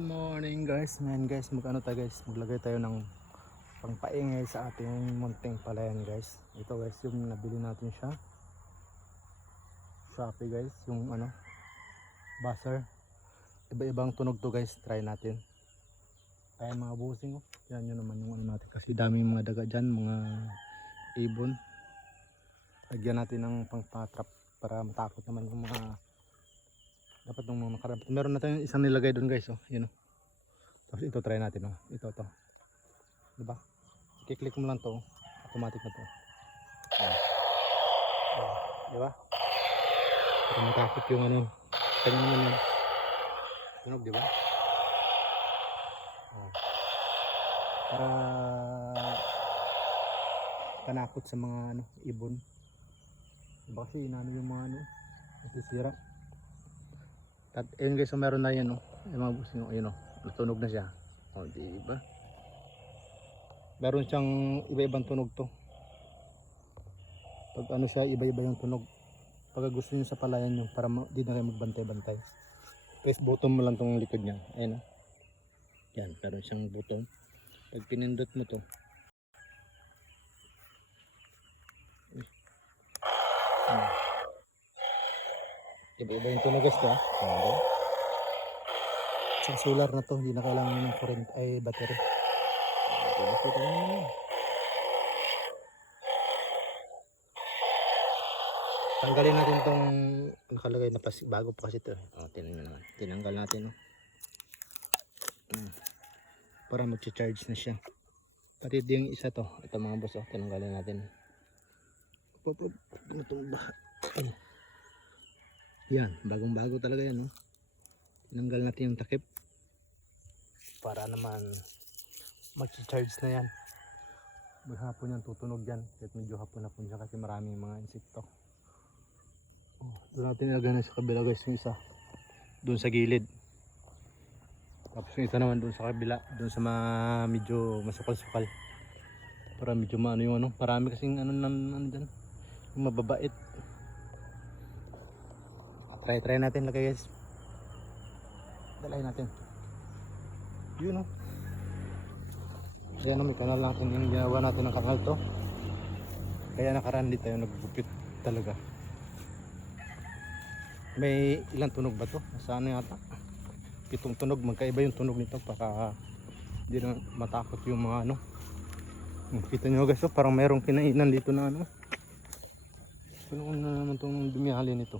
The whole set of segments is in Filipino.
Morning guys, ngayon guys maglagay tayo ng pangpaingay sa ating munting palayan guys. Ito guys yung nabili natin siya Shopee guys, yung buzzer. Iba-ibang tunog to guys, try natin. Ayan mga busing oh. Yan yun naman yung natin kasi daming mga daga dyan, mga ibon. Lagyan natin ng pangpatrap para matakot naman yung mga dapat nung mga nakarap. Meron na tayong isang nilagay doon guys oh, yun oh. Tapos ito try natin oh. Ito to. 'Di ba? I-click mo lang 'to, automatic na 'to. Oh, 'di ba? Para matakot yung kanya naman yun. Tunog 'di ba? Oh. Para panakot sa mga ibon. Diba kasi inano yung mga nasisira. At ayun guys, so meron na yan oh. Yung mga busing oh, ayun oh. Natunog na siya. Oh, di ba? Meron siyang iba-ibang tunog to. Pag siya, iba-iba yung tunog. Pag gusto niyo sa palayan niyo para di na kayo magbantay-bantay. Press button mo lang tong likod niya. Ayun oh. Yan, meron siyang button. Pag pinindot mo to. Iba-iba yung tunog guys to. Sa solar na to, hindi na kailangan ng current ay battery. Nakita mo naman. Tanggalin natin tong nakalagay na bago pa kasi ito. Oh, tingnan nyo naman. Tinanggal natin oh. Para mag-charge na siya. Pati yung isa to, ito mga boss oh, tinanggalin natin. Yan, bagong-bago talaga yan oh. Tinanggal natin yung takip para naman mag-charge na yan. Maghapon yan, tutunog yan kahit medyo hapon-hapon siya kasi maraming mga insekto. Oh, doon natin ilagay na sa kabila guys yung isa doon sa gilid, tapos yung isa naman doon sa kabila, doon sa medyo masukal-sukal para medyo maano yung marami kasing dyan yung mababait. Try natin lagay guys, dalay natin yun oh. Kaya may kanal natin yung ginawa natin ng kanal to, kaya nakaraan tayo naggupit talaga. May ilang tunog ba to? Saan yata? 7 tunog, magkaiba yung tunog nito para hindi na matakot yung mga Kita nyo guys oh, parang merong kinainan dito na Ano na naman itong dumihali nito?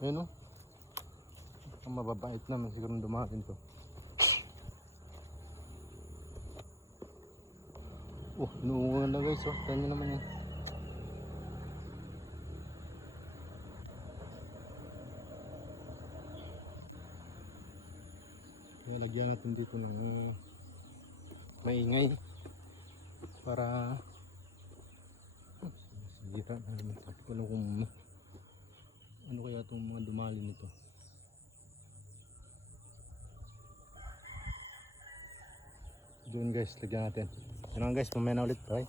Ayan oh. Ang mababait naman siguro dumakin to. Oh, inuungan na guys oh. Tignan nyo naman yan. Lagyan natin dito ng maingay para sira na naman. Wala kung ano kaya itong mga dumali nito. Doon guys, lagyan natin. Yan guys, mamaya na ulit. Bye.